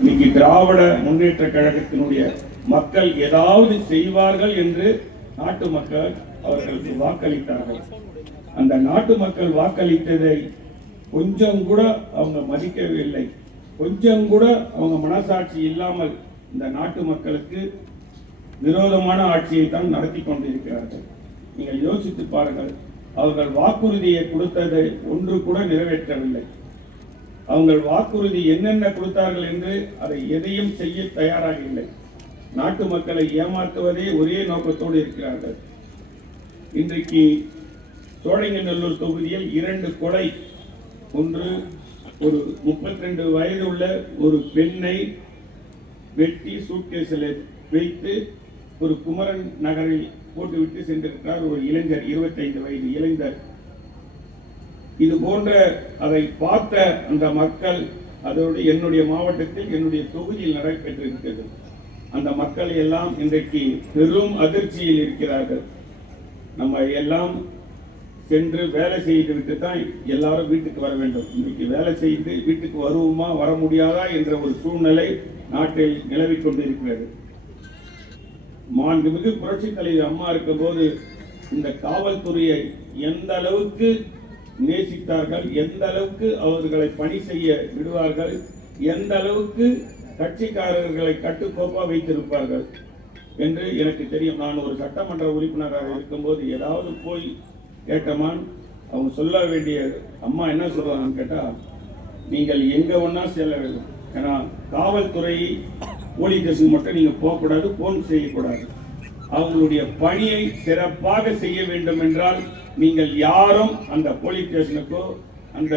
இன்னைக்கு திராவிட முன்னேற்ற கழகத்தினுடைய மக்கள் ஏதாவது செய்வார்கள் என்று நாட்டு மக்கள் அவர்களுக்கு வாக்களித்தார்கள். அந்த நாட்டு மக்கள் வாக்களித்ததை கொஞ்சம் கூட அவங்க மதிக்கவில்லை கொஞ்சம் கூட அவங்க மனசாட்சி இல்லாமல் இந்த நாட்டு மக்களுக்கு விரோதமான ஆட்சியை தான் நடத்தி கொண்டிருக்கிறார்கள். நீங்கள் யோசித்து பாருங்கள் அவர்கள் வாக்குறுதியை கொடுத்ததை ஒன்று கூட நிறைவேற்றவில்லை. அவங்கள் வாக்குறுதி என்னென்ன கொடுத்தார்கள் என்று அதை எதையும் செய்ய தயாராக இல்லை. நாட்டு மக்களை ஏமாற்றுவதே ஒரே நோக்கத்தோடு இருக்கிறார்கள். இன்றைக்கு சோழங்கநல்லூர் தொகுதியில் இரண்டு கொலை ஒன்று ஒரு 32 வயது உள்ள ஒரு பெண்ணை வெட்டி சூட்கேஸில் வைத்து ஒரு குமரன் நகரில் போட்டுவிட்டு சென்றிருக்கிறார் ஒரு இளைஞர் 25 வயது இளைஞர். இது போன்ற அதை பார்த்த அந்த மக்கள் அதோடு என்னுடைய மாவட்டத்தில் என்னுடைய தொகுதியில் நடைபெற்றிருக்கிறது. அந்த மக்கள் எல்லாம் இன்றைக்கு பெரும் அதிர்ச்சியில் இருக்கிறார்கள். நம்ம எல்லாம் சென்று வேலை செய்துவிட்டு தான் எல்லாரும் வீட்டுக்கு வர வேண்டும். இன்னைக்கு வேலை செய்து வீட்டுக்கு வருவோமா வர முடியாதா என்ற ஒரு சூழ்நிலை நாட்டில் நிலவிக் கொண்டிருக்கிறது. மாண்புமிகு புரட்சி தலைவர் அம்மா இருக்கும்போது இந்த காவல்துறையை எந்த அளவுக்கு நேசித்தார்கள். எந்த அளவுக்கு அவர்களை பணி செய்ய விடுவார்கள்? எந்த அளவுக்கு கட்சிக்காரர்களை கட்டுக்கோப்பாக வைத்திருப்பார்கள்? என்று எனக்கு தெரியும். நான் ஒரு சட்டமன்ற உறுப்பினராக இருக்கும்போது ஏதாவது போய் கேட்டமான் அவங்க சொல்ல வேண்டிய அம்மா என்ன சொல்றாங்கன்னு கேட்டால் நீங்கள் எங்கே ஒன்றா செல்ல வேண்டும். ஏன்னா காவல்துறை போலீஸ் ஸ்டேஷன் மட்டும் நீங்கள் போகக்கூடாது போன் செய்யக்கூடாது. அவங்களுடைய பணியை சிறப்பாக செய்ய வேண்டும் என்றால் நீங்கள் யாரும் அந்த போலீஸ் ஸ்டேஷனுக்கோ அந்த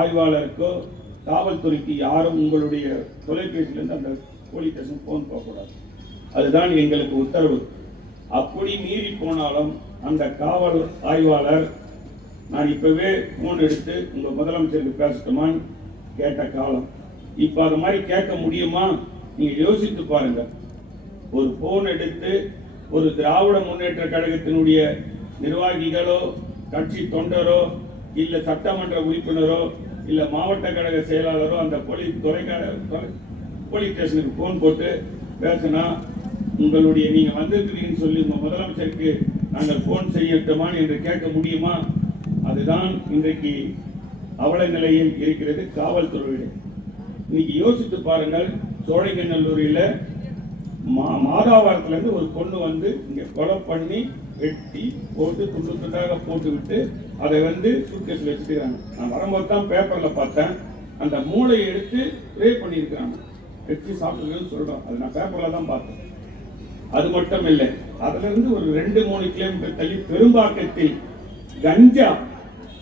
ஆய்வாளருக்கோ காவல்துறைக்கு யாரும் உங்களுடைய தொலைபேசியிலிருந்து அந்த போலீஸ் ஸ்டேஷன் போன் போகக்கூடாது. அதுதான் எங்களுக்கு உத்தரவு. அப்படி மீறி போனாலும் அந்த காவல் ஆய்வாளர் நான் இப்பவே போன் எடுத்து உங்கள் முதலமைச்சருக்கு பேசட்டுமான்னு கேட்ட காலம். இப்போ அது மாதிரி கேட்க முடியுமா? நீங்கள் யோசித்து பாருங்கள் ஒரு ஃபோன் எடுத்து ஒரு திராவிட முன்னேற்ற கழகத்தினுடைய நிர்வாகிகளோ கட்சி தொண்டரோ இல்ல சட்டமன்ற உறுப்பினரோ இல்ல மாவட்ட கழக செயலாளரோ அந்த போலீஸ் தொலைக்கார போலீஸ் ஸ்டேஷனுக்கு போன் போட்டு பேசினா உங்களுடைய நீங்க வந்திருக்கிறீங்கன்னு சொல்லி உங்க முதலமைச்சருக்கு நாங்கள் போன் செய்யட்டுமான்னு என்று கேட்க முடியுமா? அதுதான் இன்றைக்கு அவல நிலையில் இருக்கிறது காவல்துறையிடம் இன்னைக்கு யோசித்து பாருங்கள் சோழைங்கநல்லூரில் மா மாதாவரத்துலேருந்து ஒரு பொண்ணு வந்து இங்கே கொலை பண்ணி வெட்டி போட்டு துண்டு துண்டாக போட்டு விட்டு அதை வந்து சூட்கேஸில் வச்சுக்கிறாங்க. நான் வரும்போது தான் பேப்பரில் பார்த்தேன். அந்த மூளையை எடுத்து ப்ரே பண்ணியிருக்கிறாங்க. வெச்சு சாப்பிட்டுருக்குன்னு சொல்கிறோம் அது நான் பேப்பரில் தான் பார்த்தேன். அது மட்டும் இல்லை அதுலேருந்து ஒரு ரெண்டு மூணு கிலோமீட்டர் தள்ளி பெரும்பாக்கத்தில் கஞ்சா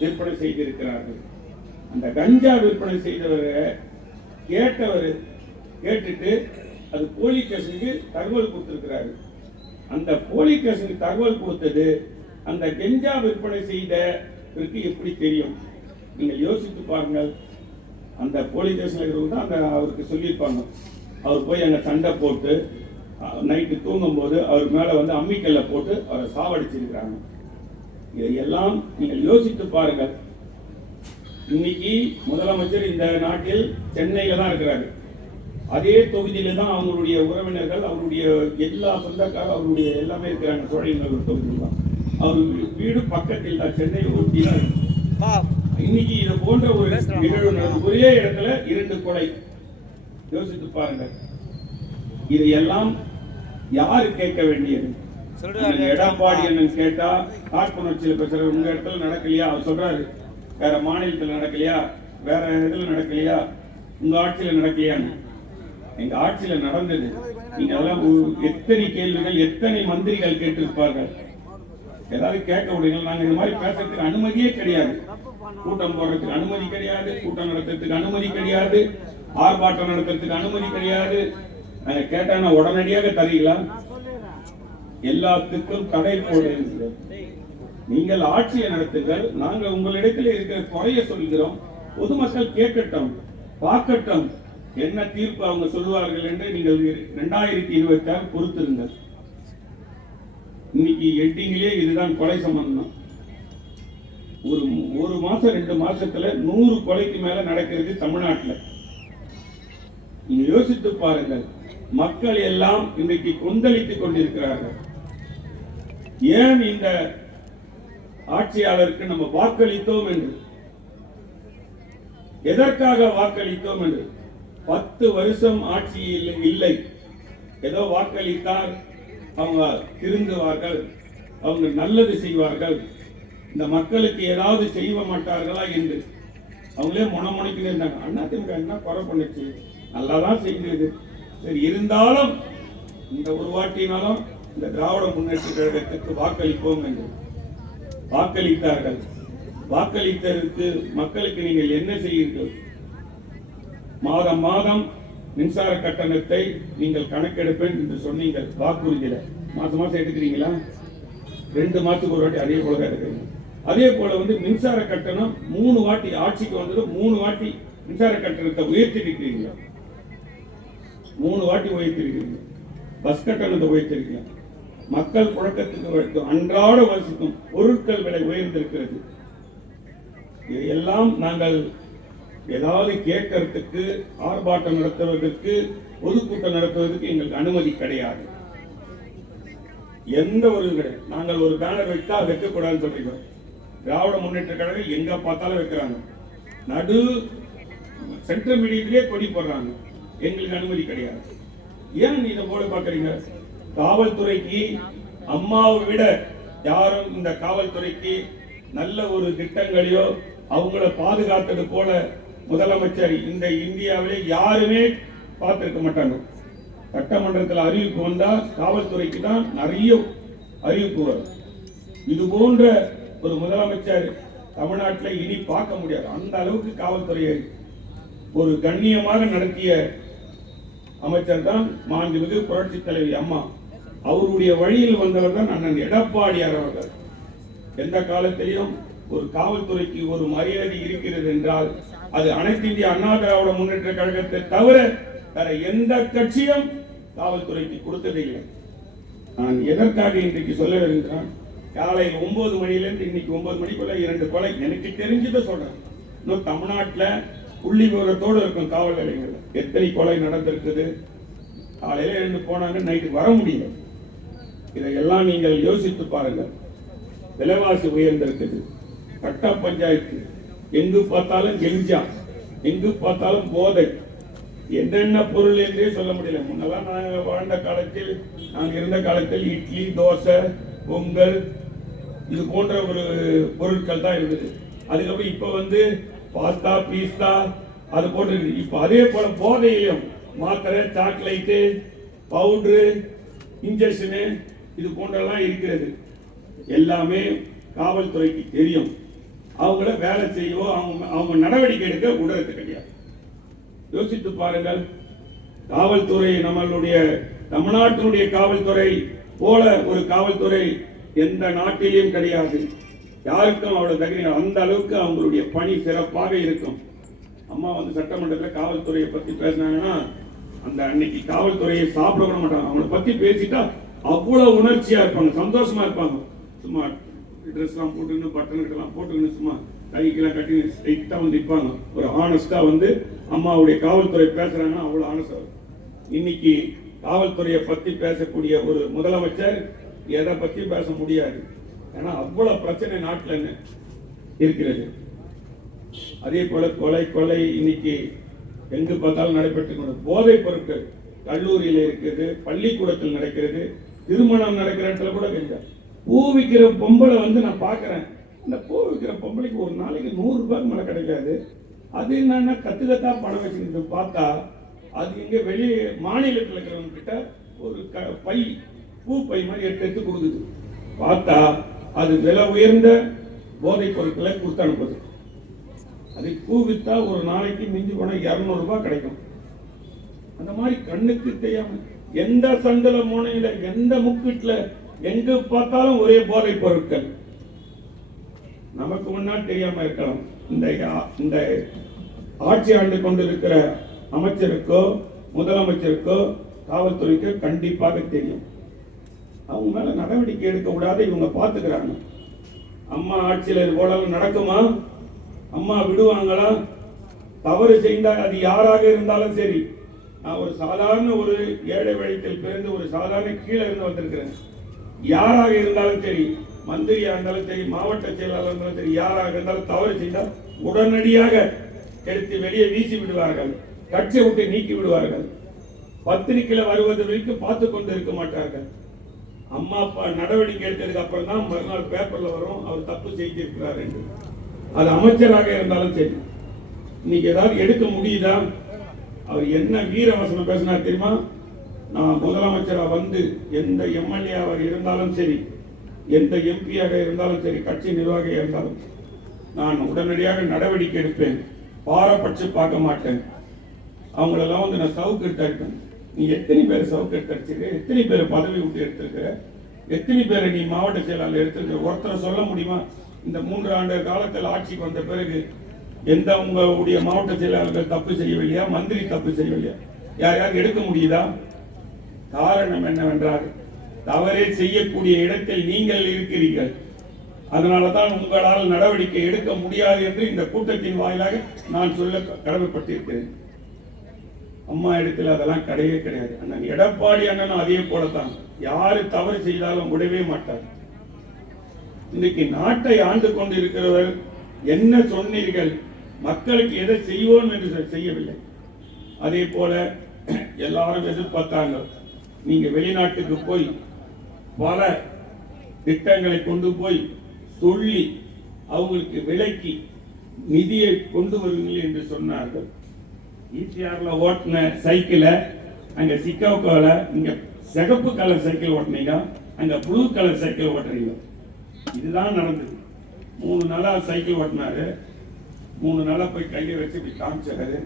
விற்பனை செய்திருக்கிறார்கள். அந்த கஞ்சா விற்பனை செய்தவரை கேட்டவர் கேட்டுட்டு அது போலீஸ் ஸ்டேஷனுக்கு தகவல் கொடுத்திருக்கிறாரு. அந்த போலீஸ் ஸ்டேஷனுக்கு தகவல் கொடுத்தது அந்த கெஞ்சா விற்பனை செய்தவருக்கு எப்படி தெரியும்? நீங்கள் யோசித்து பாருங்கள். அந்த போலீஸ் ஸ்டேஷன்ல இருக்கிறவங்க தான் அந்த அவருக்கு சொல்லியிருப்பாங்க. அவர் போய் அங்கே சண்டை போட்டு நைட்டு தூங்கும்போது அவர் மேலே வந்து அம்மிக்கல்ல போட்டு அவரை சாவடிச்சிருக்கிறாங்க. இதையெல்லாம் நீங்கள் யோசித்து பாருங்கள். இன்னைக்கு முதலமைச்சர் இந்த நாட்டில் சென்னையில் தான் இருக்கிறாரு. அதே தொகுதியில தான் அவங்களுடைய உறவினர்கள் அவருடைய எல்லா சொந்தக்காரர் அவருடைய எல்லாமே இருக்கிறாங்க. சோழிங்கநல்லூர் தொகுதியில் தான். அவர் வீடு பக்கத்தில் தான் சென்னை ஒட்டி தான். இன்னைக்கு இது போன்ற ஒரு நிகழ்வு நடந்து ஒரே இடத்துல இரண்டு கொலை. யோசித்து பாருங்கள். இதையெல்லாம் யாரு கேட்க வேண்டியது? எடப்பாடி அண்ணன் கேட்டா காழ்ப்புணர்ச்சியில பேசுற உங்க இடத்துல நடக்கலையா? அவர் சொல்றாரு. வேற மாநிலத்துல நடக்கலையா? வேற இதுல நடக்கலையா? உங்க ஆட்சியில நடக்கலையான்னு. எங்க ஆட்சியில நடந்தது. நீங்க அதெல்லாம் எத்தனை கேள்விகள் எத்தனை மந்திரிகள் கேட்டிருப்பார்கள்? ஏதாவது கேட்க விடுங்கள் நாங்க இந்த மாதிரி பேசுறதுக்கு அனுமதியே கிடையாது. கூட்டம் போடுறதுக்கு அனுமதி கிடையாது கூட்டம் நடத்துறதுக்கு அனுமதி கிடையாது ஆர்ப்பாட்டம் நடத்துறதுக்கு அனுமதி கிடையாது. நாங்க கேட்டா உடனடியாக தரீங்களா? எல்லாத்துக்கும் தடை போடு. நீங்கள் ஆட்சியை நடத்துங்கள் நாங்கள் உங்களிடத்தில் இருக்கிற குறைய சொல்கிறோம் பொதுமக்கள் கேட்கட்டும் பார்க்கட்டும். என்ன தீர்ப்பு அவங்க சொல்லுவார்கள் என்று நீங்கள் இரண்டாயிரத்தி இருபத்தி ஆறு பொறுத்திருங்கள். இன்னைக்கு எட்டிங்கிலே இதுதான் கொலை சம்பந்தம். ஒரு ஒரு மாசம் ரெண்டு மாசத்துல நூறு கொலைக்கு மேல நடக்கிறது தமிழ்நாட்டுல. நீங்க யோசித்து பாருங்கள். மக்கள் எல்லாம் இன்றைக்கு கொந்தளித்துக் கொண்டிருக்கிறார்கள். ஏன் இந்த ஆட்சியாளருக்கு நம்ம வாக்களித்தோம் என்று? எதற்காக வாக்களித்தோம் என்று? பத்து வருஷம் ஆட்சியில் இல்லை ஏதோ வாக்களித்தால் அவங்க திருந்துவார்கள். அவங்க நல்லது செய்வார்கள். இந்த மக்களுக்கு ஏதாவது செய்ய மாட்டார்களா என்று. அவங்களே முனமுனைக்கிட்டு இருந்தாங்க. அண்ணா திமுக என்ன குறை பண்ணுச்சு? நல்லா தான் செய்தது. சரி இருந்தாலும் இந்த ஒரு வாட்டினாலும் இந்த திராவிட முன்னேற்ற கழகத்துக்கு வாக்களிப்போம் என்று. வாக்களித்தார்கள். வாக்களித்ததற்கு மக்களுக்கு நீங்கள் என்ன செய்யுங்கள் மாதம் மாதம் மின்சார கட்டணத்தை நீங்கள் கணக்கெடுப்பேன் என்று சொன்னீங்க வாக்குறுதியில. மாசம் மாசம் எடுக்கிறீங்களா? ரெண்டு மாசத்துக்கு ஒரு வாட்டி அதே போல தான் எடுக்கிறீங்க. அதே போல வந்து மின்சார கட்டணம் மூணு வாட்டி ஆட்சிக்கு வந்தது மூணு வாட்டி மின்சார கட்டணத்தை உயர்த்திருக்கிறீங்களா மூணு வாட்டி உயர்த்திருக்கிறீங்க. பஸ் கட்டணத்தை உயர்த்திருக்கீங்க மக்கள் புழக்கத்துக்கு வைக்கும் அன்றாட வசிக்கும் பொருட்கள் விலை உயர்ந்திருக்கிறது. இதையெல்லாம் நாங்கள் ஏதாவது கேட்கறதுக்கு ஆர்ப்பாட்டம் நடத்துவதற்கு பொதுக்கூட்டம் நடத்துவதற்கு எங்களுக்கு அனுமதி கிடையாது. எந்த ஒரு கிடையாது. நாங்கள் ஒரு பேனர் வைத்தா வைக்கக்கூடாதுன்னு சொல்றீங்க திராவிட முன்னேற்ற கழகம் எங்க பார்த்தாலும் வைக்கிறாங்க. நடு சென்ட்ரல் மீடியத்திலே கொடி போடுறாங்க. எங்களுக்கு அனுமதி கிடையாது. ஏன் நீ இதை போல பாக்குறீங்க காவல்துறைக்கு அம்மாவை விட யாரும் இந்த காவல்துறைக்கு நல்ல ஒரு திட்டங்களையோ அவங்கள பாதுகாத்தது போல முதலமைச்சர் இந்த இந்தியாவிலே யாருமே பார்த்திருக்க மாட்டாங்க. சட்டமன்றத்தில் அறிவிப்பு வந்தால் காவல்துறைக்கு தான் நிறைய அறிவிப்பு வரும். இது போன்ற ஒரு முதலமைச்சர் தமிழ்நாட்டில் இனி பார்க்க முடியாது. அந்த அளவுக்கு காவல்துறையை ஒரு கண்ணியமாக நடத்திய அமைச்சர் தான் மாண்புமிகு புரட்சி தலைவி அம்மா. அவருடைய வழியில் வந்தவர் தான் அண்ணன் எடப்பாடியார் அவர்கள். எந்த காலத்திலையும் ஒரு காவல்துறைக்கு ஒரு மரியாதை இருக்கிறது என்றால் அது அனைத்து இந்திய அண்ணா திராவிட முன்னேற்ற கழகத்தை தவிர வேற எந்த கட்சியும் காவல்துறைக்கு கொடுத்ததில்லை நான் எதற்காக இன்றைக்கு சொல்ல வருகிறேன் காலை ஒன்பது மணிலேருந்து இன்னைக்கு ஒன்பது மணிக்குள்ள இரண்டு கொலை. எனக்கு தெரிஞ்சதை சொல்றேன். இன்னும் தமிழ்நாட்டில் புள்ளி விவரத்தோடு இருக்கும் காவல் நிலையங்கள் எத்தனை கொலை நடந்திருக்குது? காலையில எழுந்து போனாங்க நைட்டு வர முடியல. இதையெல்லாம் நீங்கள் யோசித்து பாருங்கள். விலைவாசி உயர்ந்திருக்குது. கட்ட பஞ்சாயத்து எங்கு பார்த்தாலும் கெஞ்சா எங்கு பார்த்தாலும் போதை. என்னென்ன பொருள் என்றே சொல்ல முடியல. முன்னெல்லாம் நாங்கள் வாழ்ந்த காலத்தில் நாங்கள் இருந்த காலத்தில் இட்லி தோசை பொங்கல் இது போன்ற ஒரு பொருட்கள் தான் இருந்தது. அதுக்கப்புறம் இப்போ வந்து பாஸ்தா பீஸ்தா அது போட்டு இருக்கு. இப்போ அதே போல போதையிலும் மாத்திரை சாக்லேட்டு பவுட்ரு இன்ஜெக்ஷனு இது போன்றெல்லாம் இருக்கிறது. எல்லாமே காவல்துறைக்கு தெரியும். அவங்கள வேலை செய்யவோ அவங்க அவங்க நடவடிக்கை எடுக்க விடுறது கிடையாது. யோசித்து பாருங்கள் காவல்துறை நம்மளுடைய தமிழ்நாட்டினுடைய காவல்துறை போல ஒரு காவல்துறை எந்த நாட்டிலையும் கிடையாது. யாருக்கும் அவ்வளோ தகுதி அந்த அளவுக்கு அவங்களுடைய பணி சிறப்பாக இருக்கும். அம்மா வந்து சட்டமன்றத்தில் காவல்துறையை பற்றி பேசினாங்கன்னா அந்த அன்னைக்கு காவல்துறையை சாப்பிட விட மாட்டாங்க. அவங்கள பற்றி பேசிட்டா அவ்வளோ உணர்ச்சியாக இருப்பாங்க சந்தோஷமா இருப்பாங்க. சும்மா ட்ரெஸ் எல்லாம் போட்டுன்னு பட்டன் எல்லாம் போட்டுக்கின்னு சும்மா கைக்கெல்லாம் கட்டி ஸ்ட்ரைட்டாக வந்து நிற்பாங்க ஒரு ஆனஸ்ட்டாக வந்து அம்மாவுடைய காவல்துறை பேசுறாங்கன்னா அவ்வளோ ஆனஸ்டாக இன்னைக்கு காவல்துறையை பத்தி பேசக்கூடிய ஒரு முதலமைச்சர் எதை பத்தி பேச முடியாது. ஏன்னா அவ்வளவு பிரச்சனை நாட்டில் என்ன? இருக்கிறது. அதே போல கொலை கொலை இன்னைக்கு எங்கு பார்த்தாலும் நடைபெற்று கொண்டு போதைப் பொருட்கள் கல்லூரியில் இருக்குது பள்ளிக்கூடத்தில் நடக்கிறது திருமணம் நடக்கிற இடத்துல கூட கஞ்சா பூ விற்கிற பொம்பளை வந்து நான் பார்க்குறேன். இந்த பூ விற்கிற பொம்பளைக்கு ஒரு நாளைக்கு நூறுரூபாய்க்கு மேலே கிடைக்காது. அது என்னன்னா கத்துக்கத்தான் பணம் வச்சுக்கிட்டு பார்த்தா அது இங்கே வெளி மாநிலத்தில் இருக்கிறவங்க கிட்ட ஒரு க பை பூ பை மாதிரி எடுத்து எடுத்து கொடுக்குது. பார்த்தா அது விலை உயர்ந்த போதைப் பொருட்களை கொடுத்து அனுப்புது. அதை பூ விற்றா ஒரு நாளைக்கு மிஞ்சி போனால் இரநூறுபா கிடைக்கும். அந்த மாதிரி கண்ணுக்கு தெரியாமல் எந்த சந்தல மூனையில் எந்த முக்கீட்டில் எங்கு பார்த்தாலும் ஒரே போதைப் பொருட்கள். நமக்கு முன்னால் தெரியாம இருக்கலாம். இந்த இந்த ஆட்சி ஆண்டு கொண்டிருக்கிற அமைச்சருக்கோ முதலமைச்சருக்கோ காவல்துறைக்கோ கண்டிப்பாக தெரியும். அவங்க மேல நடவடிக்கை எடுக்க கூடாது இவங்க பார்த்துக்கிறாங்க அம்மா ஆட்சியில் இது போல நடக்குமா? அம்மா விடுவாங்களா? தவறு செய்தால் அது யாராக இருந்தாலும் சரி. நான் ஒரு சாதாரண ஒரு ஏழை வழித்தில் பிறந்து ஒரு சாதாரண கீழே இருந்து வந்திருக்கிறேன். யாராக இருந்தாலும் சரி மந்திரியாக இருந்தாலும் சரி மாவட்ட செயலாளர் இருந்தாலும் சரி யாராக இருந்தாலும் தவறு செய்தால் உடனடியாக எடுத்து வெளியே வீசி விடுவார்கள். கட்சியை விட்டு நீக்கி விடுவார்கள். பத்திரிக்கையில் வருவது வரைக்கும் பார்த்து கொண்டு இருக்க மாட்டார்கள். அம்மா அப்பா நடவடிக்கை எடுத்ததுக்கு அப்புறம் தான் மறுநாள் பேப்பரில் வரும் அவர் தப்பு செய்திருக்கிறார் என்று. அது அமைச்சராக இருந்தாலும் சரி. இன்னைக்கு ஏதாவது எடுக்க முடியுதா? அவர் என்ன வீரவசனம் பேசினார் தெரியுமா? நான் முதலமைச்சராக வந்து எந்த எம்எல்ஏ அவர் இருந்தாலும் சரி எந்த எம்பியாக இருந்தாலும் சரி கட்சி நிர்வாகியாக இருந்தாலும் நான் உடனடியாக நடவடிக்கை எடுப்பேன். பாரபட்சம் பார்க்க மாட்டேன். அவங்களெல்லாம் வந்து நான் சவுக்கு எடுத்தேன் நீ எத்தனை பேர் சவுக்கு எடுத்திருக்க எத்தனை பேர் பதவி விட்டு எடுத்திருக்கிற? எத்தனை பேரை நீ மாவட்ட செயலாளர் எடுத்திருக்க? ஒருத்தரை சொல்ல முடியுமா? இந்த மூன்று ஆண்டு காலத்தில் ஆட்சிக்கு வந்த பிறகு எந்த உங்களுடைய மாவட்ட செயலாளர்கள் தப்பு செய்யவில்லையா? மந்திரி தப்பு செய்யவில்லையா? யாரையாவது எடுக்க முடியுதா? காரணம் என்னவென்றால் தவறே செய்யக்கூடிய இடத்தில் நீங்கள் இருக்கிறீர்கள். அதனால தான் உங்களால் நடவடிக்கை எடுக்க முடியாது என்று இந்த கூட்டத்தின் வாயிலாக நான் சொல்ல கடமைப்பட்டிருக்கிறேன். அம்மா இடத்துல அதெல்லாம் கிடையவே கிடையாது. அண்ணன் எடப்பாடி அண்ணனும் அதே போலத்தான். யாரு தவறு செய்தாலும் விடவே மாட்டார். இன்னைக்கு நாட்டை ஆண்டு கொண்டு இருக்கிறவர் என்ன சொன்னீர்கள்? மக்களுக்கு எதை செய்வோம் என்று செய்யவில்லை. அதே போல எல்லாரும் எதிர்பார்த்தாங்க நீங்க வெளிநாட்டுக்கு போய் பல திட்டங்களை கொண்டு போய் சொல்லி அவங்களுக்கு விலக்கி நிதியை கொண்டு வருவீர்கள் என்று சொன்னார்கள். ஈசிஆர்ல ஓட்டின சைக்கிளை அங்க சிக்காவுக்கால இங்க சிகப்பு கலர் சைக்கிள் ஓட்டுனீங்க அங்க ப்ளூ கலர் சைக்கிள் ஓட்டுறீங்க. இதுதான் நடந்தது. மூணு நாளா சைக்கிள் ஓட்டினாரு. மூணு நாளா போய் கையை வச்சு இப்படி காமிச்சாரு.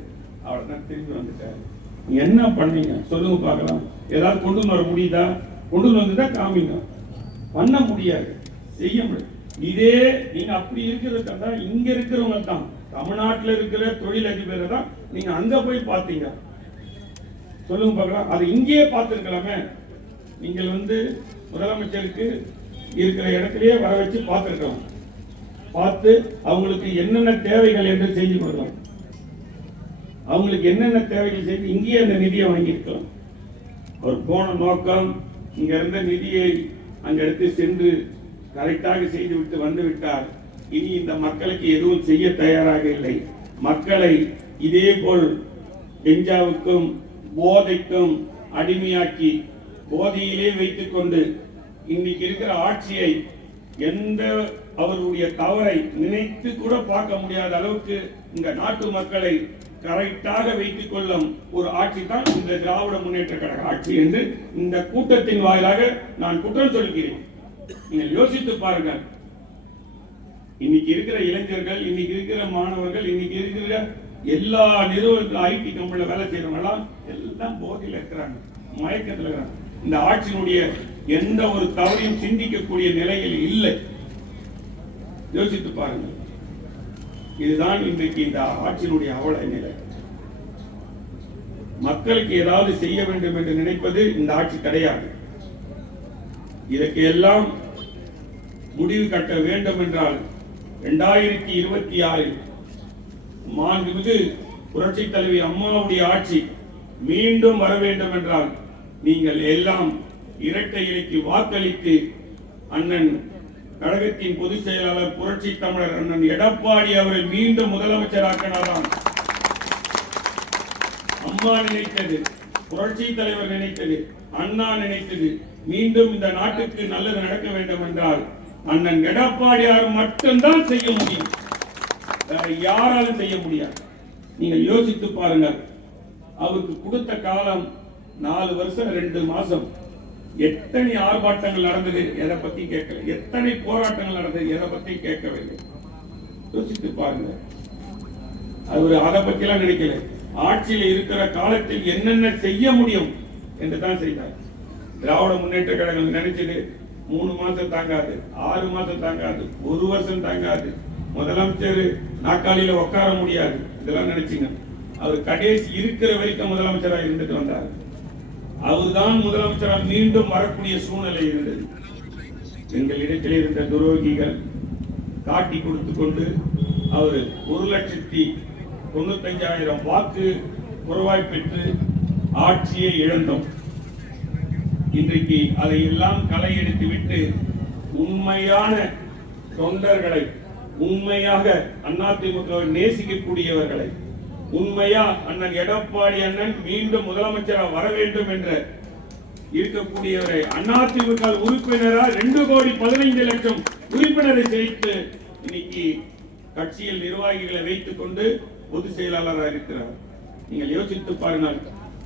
அவர் திரும்பி வந்துட்டாரு. என்ன பண்ணீங்க? சொல்லுங்க பார்க்கலாம். ஏதாவது கொண்டு வர முடியுதா? கொண்டு வந்துட்டா காமிங்க. பண்ண முடியாது. செய்ய முடியாது. இதே நீங்க அப்படி இருக்கிறதா தான் இங்க இருக்கிறவங்க தான். தமிழ்நாட்டில் இருக்கிற தொழிலதிபரை தான் நீங்க அங்க போய் பார்த்தீங்க. சொல்லுங்க பார்க்கலாம். அது இங்கேயே பார்த்துருக்கலாமே. நீங்கள் வந்து முதலமைச்சருக்கு இருக்கிற இடத்துலயே வர வச்சு பார்த்துருக்கலாம். பார்த்து அவங்களுக்கு என்னென்ன தேவைகள் என்று செஞ்சு கொடுக்கலாம். அவங்களுக்கு என்னென்ன தேவைகள் செய்து இங்கேயே அந்த நிதியை வாங்கியிருக்கலாம் அவர் போன நோக்கம் இங்கே இருந்த நிதியை அங்கே எடுத்து சென்று கரெக்டாக செய்துவிட்டு வந்து விட்டார் இனி இந்த மக்களுக்கு எதுவும் செய்ய தயாராக இல்லை. மக்களை இதே போல் கெஞ்சாவுக்கும் போதைக்கும் அடிமையாக்கி போதையிலே வைத்துக்கொண்டு இன்னைக்கு இருக்கிற ஆட்சியை எந்த அவருடைய தவறை நினைத்து கூட பார்க்க முடியாத அளவுக்கு இந்த நாட்டு மக்களை கரெக்டாக வைத்துக் கொள்ளும் ஒரு ஆட்சி தான் இந்த திராவிட முன்னேற்ற கழக ஆட்சி என்று இந்த கூட்டத்தின் வாயிலாக நான் குற்றம் சொல்கிறேன். நீங்கள் யோசித்து பாருங்கள். இன்னைக்கு இருக்கிற இளைஞர்கள் இன்னைக்கு இருக்கிற மாணவர்கள் இன்னைக்கு இருக்கிற எல்லா நிறுவனத்தில் ஐடி கம்பெனியில் வேலை செய்யறவங்கலாம் எல்லாம் போதையில் இருக்கிறாங்க மயக்கத்தில் இருக்கிறாங்க. இந்த ஆட்சியினுடைய எந்த ஒரு தவறையும் சிந்திக்கக்கூடிய நிலையில் இல்லை. யோசித்து பாருங்கள். இதுதான் இன்றைக்கு இந்த ஆட்சியினுடைய அவல நிலை. மக்களுக்கு ஏதாவது செய்ய வேண்டும் என்று நினைப்பது இந்த ஆட்சி கிடையாது. இதற்கு எல்லாம் முடிவு கட்ட வேண்டும் என்றால் இரண்டாயிரத்தி இருபத்தி ஆறில் மாண்புமிகு புரட்சி தலைவி அம்மாவுடைய ஆட்சி மீண்டும் வர வேண்டும் என்றால் நீங்கள் எல்லாம் இரட்டை இலைக்கு வாக்களித்து அண்ணன் கழகத்தின் பொதுச் செயலாளர் புரட்சி தமிழர் அண்ணன் எடப்பாடி அவரை மீண்டும் முதலமைச்சராக்கினாராம். அம்மா நினைத்தது புரட்சி தலைவர் நினைத்தது அண்ணா நினைத்தது மீண்டும் இந்த நாட்டுக்கு நல்லது நடக்க வேண்டும் என்றால் அண்ணன் எடப்பாடியார் மட்டும்தான் செய்ய முடியும். வேற யாராலும் செய்ய முடியாது. நீங்கள் யோசித்து பாருங்கள் அவருக்கு கொடுத்த காலம் நாலு வருஷம் ரெண்டு மாசம். எத்தனை ஆர்ப்பாட்டங்கள் நடந்தது எதை பத்தி கேட்கல. எத்தனை போராட்டங்கள் நடந்தது எதை பத்தி கேட்கவில்லை. யோசித்து பாருங்க. அவர் அதை பத்திலாம் நினைக்கல. ஆட்சியில் இருக்கிற காலத்தில் என்னென்ன செய்ய முடியும் என்று தான் செய்தார். திராவிட முன்னேற்ற கழகம் நினைச்சது மூணு மாசம் தாங்காது ஆறு மாசம் தாங்காது ஒரு வருஷம் தாங்காது. முதலமைச்சர் நாற்காலியில உட்கார முடியாது. இதெல்லாம் நினைச்சீங்க. அவர் கடைசி இருக்கிற வரைக்கும் முதலமைச்சராக இருந்துட்டு வந்தார். அவர்தான் முதலமைச்சராக மீண்டும் வரக்கூடிய சூழ்நிலை இருந்தது. எங்கள் இடத்தில் இருந்த துரோகிகள் காட்டி கொடுத்து கொண்டு அவர் ஒரு லட்சத்தி தொண்ணூத்தஞ்சாயிரம் வாக்கு குறைவாய் பெற்று ஆட்சியை இழந்தோம். இன்றைக்கு அதை எல்லாம் களை உண்மையான தொண்டர்களை உண்மையாக அதிமுக நேசிக்கக்கூடியவர்களை உண்மையா அண்ணன் எடப்பாடி அண்ணன் மீண்டும் முதலமைச்சராக வர வேண்டும் என்ற இருக்கக்கூடியவரை அதிமுக உறுப்பினரா ரெண்டு கோடி பதினைந்து லட்சம் உறுப்பினரை சேர்த்து இன்னைக்கு கட்சியில் நிர்வாகிகளை வைத்துக் கொண்டு பொதுச் செயலாளராக இருக்கிறார். நீங்கள் யோசித்து பாருங்கள்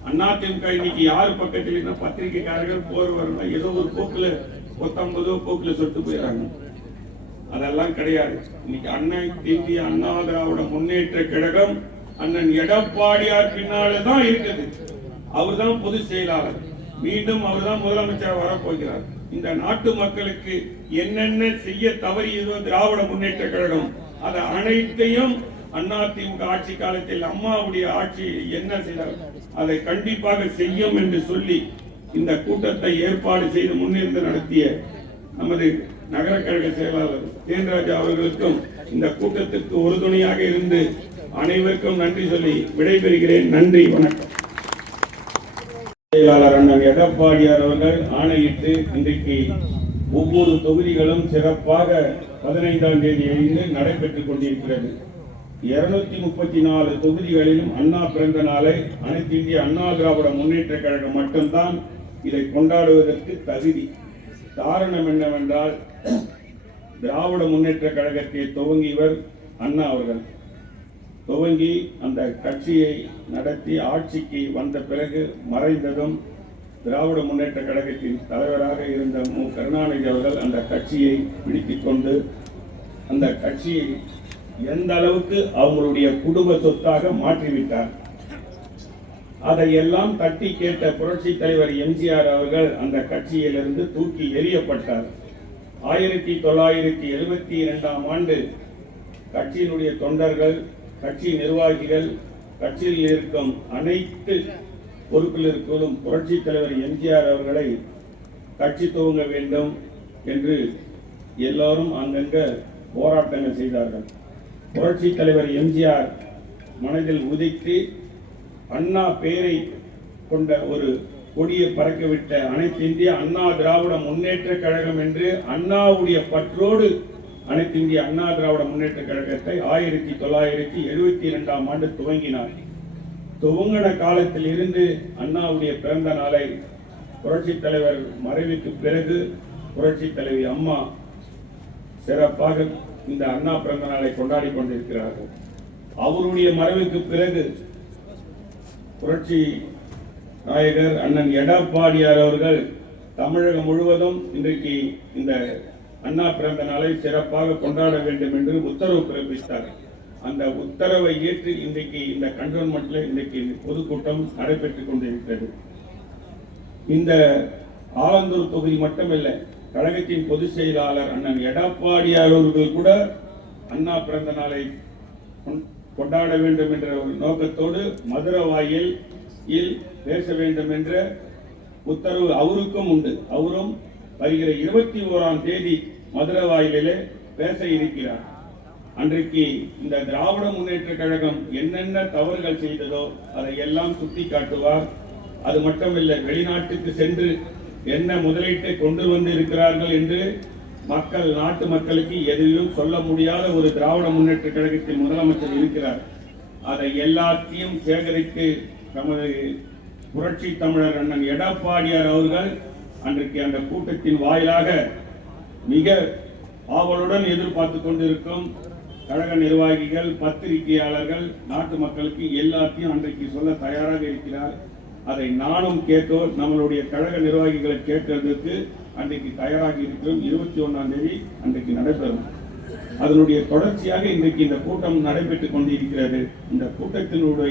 அதிமுக இன்னைக்கு யார் பக்கத்தில் இருந்தால் பத்திரிகைக்காரர்கள் போர்வர்கள் ஏதோ ஒரு போக்குல பத்தொன்பதோ போக்குல சொட்டு போயிடறாங்க. அதெல்லாம் கிடையாது. இன்னைக்கு அண்ணன் இந்திய அண்ணா திராவிட முன்னேற்ற கழகம் அண்ணன் எடப்பாடியார் பின்னால தான் இருக்குது. அவர்தான் பொதுச் செயலாளர். மீண்டும் அவர் தான் முதலமைச்சர் வரப்போகிறார். இந்த நாட்டு மக்களுக்கு என்னென்ன செய்ய தவறியதோ திராவிட முன்னேற்ற கழகம் அது அனைத்தையும் அதிமுக ஆட்சி காலத்தில் அம்மாவுடைய ஆட்சி என்ன செய்தார்? அதை கண்டிப்பாக செய்யும் என்று சொல்லி இந்த கூட்டத்தை ஏற்பாடு செய்து முன்னிருந்து நடத்திய நமது நகர கழக செயலாளர் தேன்ராஜா அவர்களுக்கும் இந்த கூட்டத்திற்கு உறுதுணையாக இருந்து அனைவருக்கும் நன்றி சொல்லி விடைபெறுகிறேன். நன்றி வணக்கம். செயலாளர் அண்ணன் எடப்பாடியார் அவர்கள் ஆணையிட்டு இன்றைக்கு ஒவ்வொரு தொகுதிகளும் சிறப்பாக பதினைந்தாம் தேதி இருந்து நடைபெற்றுக் கொண்டிருக்கிறது. இருநூத்தி முப்பத்தி நாலு தொகுதிகளிலும் அண்ணா பிறந்த நாளை அனைத்து இந்திய அண்ணா திராவிட முன்னேற்ற கழகம் மட்டும்தான் இதை கொண்டாடுவதற்கு தகுதி. காரணம் என்னவென்றால் திராவிட முன்னேற்ற கழகத்தை துவங்கியவர் அண்ணா அவர்கள். துவங்கி அந்த கட்சியை நடத்தி ஆட்சிக்கு வந்த பிறகு மறைந்ததும் திராவிட முன்னேற்ற கழகத்தின் தலைவராக இருந்த மு. கருணாநிதி அவர்கள் அந்த கட்சியை பிடித்துக் கொண்டு அந்த கட்சியை எந்த அளவுக்கு அவங்களுடைய குடும்ப சொத்தாக மாற்றிவிட்டார். அதையெல்லாம் தட்டி கேட்ட புரட்சி தலைவர் எம்ஜிஆர் அவர்கள் அந்த கட்சியிலிருந்து தூக்கி எறியப்பட்டார். ஆயிரத்தி தொள்ளாயிரத்தி எழுபத்தி இரண்டாம் ஆண்டு கட்சியினுடைய தொண்டர்கள் கட்சி நிர்வாகிகள் கட்சியில் இருக்கும் அனைத்து பொறுப்பில் இருக்கும் புரட்சி தலைவர் எம்ஜிஆர் அவர்களை கட்சி துவங்க வேண்டும் என்று எல்லாரும் அங்கங்க போராட்டங்கள் செய்தார்கள். புரட்சி தலைவர் எம்ஜிஆர் மனதில் உதித்து அண்ணா பெயரை கொண்ட ஒரு கொடியை பறக்கவிட்ட அனைத்து இந்திய அண்ணா திராவிட முன்னேற்ற கழகம் என்று அண்ணாவுடைய பற்றோடு அனைத்து இந்திய அண்ணா திராவிட முன்னேற்ற கழகத்தை ஆயிரத்தி தொள்ளாயிரத்தி எழுபத்தி இரண்டாம் ஆண்டு துவங்கினார். துவங்கின காலத்தில் இருந்து அண்ணாவுடைய பிறந்த நாளை புரட்சி தலைவர் மறைவுக்கு பிறகு புரட்சி தலைவி அம்மா சிறப்பாக இந்த அண்ணா பிறந்த நாளை கொண்டாடி கொண்டிருக்கிறார்கள். அவருடைய மறைவுக்கு பிறகு புரட்சி நாயகர் அண்ணன் எடப்பாடியார் அவர்கள் தமிழகம் முழுவதும் இன்றைக்கு இந்த அண்ணா பிறந்த நாளை சிறப்பாக கொண்டாட வேண்டும் என்று உத்தரவு பிறப்பித்தார். அந்த உத்தரவை ஏற்று இன்றைக்கு இந்த கண்டோன்மெண்ட்ல இன்றைக்கு பொதுக்கூட்டம் நடைபெற்றுக் கொண்டிருக்கிறது. இந்த ஆலந்தூர் தொகுதி மட்டுமில்லை கழகத்தின் பொதுச் செயலாளர் அண்ணன் எடப்பாடியார் அவர்கள் கூட அண்ணா பிறந்த நாளை கொண்- கொண்டாட வேண்டும் என்ற ஒரு நோக்கத்தோடு மதுரவாயில் பேச வேண்டும் என்ற உத்தரவு அவருக்கும் உண்டு. அவரும் வருகிற இருபத்தி ஓராம் தேதி மதுரை வாயிலே பேச இருக்கிறார். அன்றைக்கு இந்த திராவிட முன்னேற்ற கழகம் என்னென்ன தவறுகள் செய்ததோ அதை எல்லாம் சுட்டி காட்டுவார். அது மட்டுமில்லை வெளிநாட்டுக்கு சென்று என்ன முதலீட்டை கொண்டு வந்து இருக்கிறார்கள் என்று மக்கள் நாட்டு மக்களுக்கு எதையும் சொல்ல முடியாத ஒரு திராவிட முன்னேற்ற கழகத்தின் முதலமைச்சர் இருக்கிறார். அதை எல்லாத்தையும் சேகரித்து நமது புரட்சி தமிழர் அண்ணன் எடப்பாடியார் அவர்கள் அன்றைக்கு அந்த கூட்டத்தின் வாயிலாக மிக ஆவலுடன் எதிர்பார்த்து கொண்டிருக்கும் கழக நிர்வாகிகள் பத்திரிகையாளர்கள் நாட்டு மக்களுக்கு எல்லாத்தையும் அன்றைக்கு சொல்ல தயாராக இருக்கிறார். அதை நானும் கேட்டோ நம்மளுடைய கழக நிர்வாகிகளை கேட்கறதுக்கு அன்றைக்கு தயாராக இருக்கிறோம். இருபத்தி ஒன்றாம் தேதி அன்றைக்கு நடைபெறும். அதனுடைய தொடர்ச்சியாக இன்றைக்கு இந்த கூட்டம் நடைபெற்றுக் கொண்டிருக்கிறது. இந்த கூட்டத்தினுடைய